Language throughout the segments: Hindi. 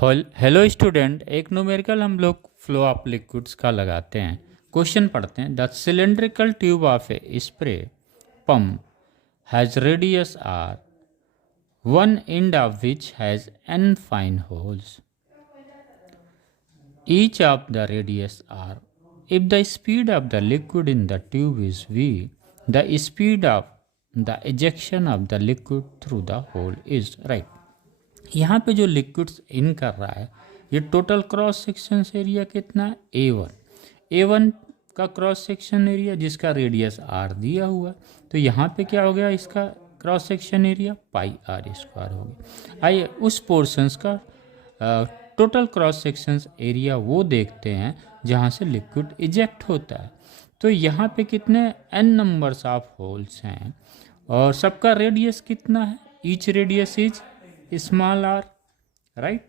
हेलो स्टूडेंट, एक न्यूमेरिकल हम लोग फ्लो ऑफ लिक्विड्स का लगाते हैं। क्वेश्चन पढ़ते हैं। The cylindrical tube of a spray pump has radius R, one end of which has N fine holes, each of the radius R. If the speed of the liquid in the tube is v, the speed of the ejection of the liquid through the hole is right. यहाँ पे जो लिक्विड्स इन कर रहा है, ये टोटल क्रॉस सेक्शन एरिया कितना है? ए वन का क्रॉस सेक्शन एरिया जिसका रेडियस आर दिया हुआ है। तो यहाँ पे क्या हो गया, इसका cross section area pi R square हो गया। आइए उस पोर्शंस का टोटल क्रॉस सेक्शन एरिया वो देखते हैं जहाँ से लिक्विड इजेक्ट होता है। तो यहाँ पे कितने n नंबर्स ऑफ होल्स हैं और सबका रेडियस कितना है? Each radius is small R, right.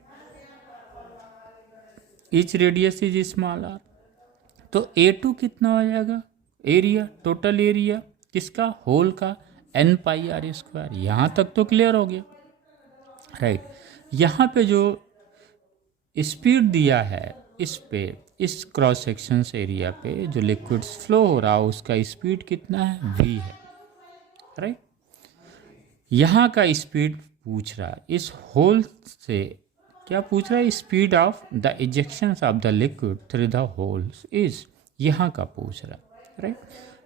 Each radius is small R. तो A2 कितना हो जाएगा? एरिया, टोटल एरिया किसका? होल का, n पाई आर स्क्वायर। यहाँ तक तो क्लियर हो गया, राइट। यहाँ पे जो स्पीड दिया है इस पे, इस क्रॉस सेक्शन एरिया पे जो लिक्विड्स फ्लो हो रहा है उसका स्पीड कितना है? v है, राइट। यहाँ का स्पीड पूछ रहा है, इस होल से क्या पूछ रहा है? Speed of the ejection of the liquid through the holes is, यहाँ का पूछ रहा है, राइट।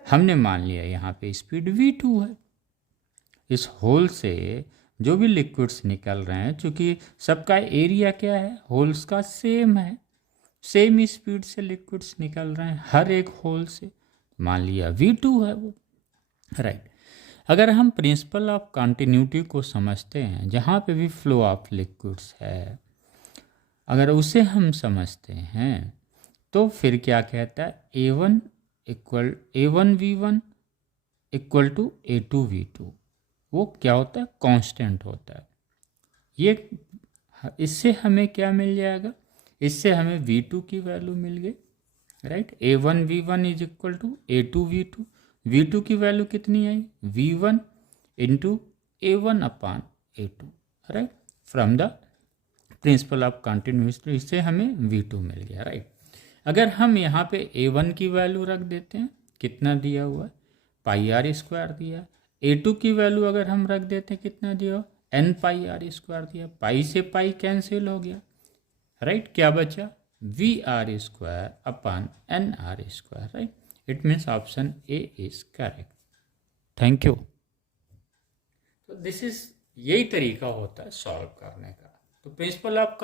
हमने मान लिया यहाँ पे स्पीड v2 है। इस होल से जो भी लिक्विड्स निकल रहे हैं, चूँकि सबका एरिया क्या है? होल्स का सेम है, सेम स्पीड से लिक्विड्स निकल रहे हैं हर एक होल से, मान लिया v2 है वो, राइट। अगर हम प्रिंसिपल ऑफ कंटिन्यूटी को समझते हैं, जहाँ पे भी फ्लो ऑफ लिक्विड्स है, अगर उसे हम समझते हैं तो फिर क्या कहता है? A1 equal to A2 V2, वो क्या होता है? कांस्टेंट होता है। ये इससे हमें क्या मिल जाएगा? इससे हमें V2 की वैल्यू मिल गई, right. A1 V1 is equal to A2 V2। V2 की वैल्यू कितनी आई? V1 into A1 upon A2, right. From the principle of continuity इससे हमें V2 मिल गया, राइट। अगर हम यहाँ पे A1 की वैल्यू रख देते हैं, कितना दिया हुआ है? पाई आर स्क्वायर दिया। A2 की वैल्यू अगर हम रख देते हैं, कितना दिया? n पाई आर स्क्वायर दिया। पाई से पाई कैंसिल हो गया, राइट। क्या बचा? VR square upon NR square, right. It means option A is correct. Thank you. तो दिस इज, यही तरीका होता है सॉल्व करने का। तो प्रिंसिपल ऑफ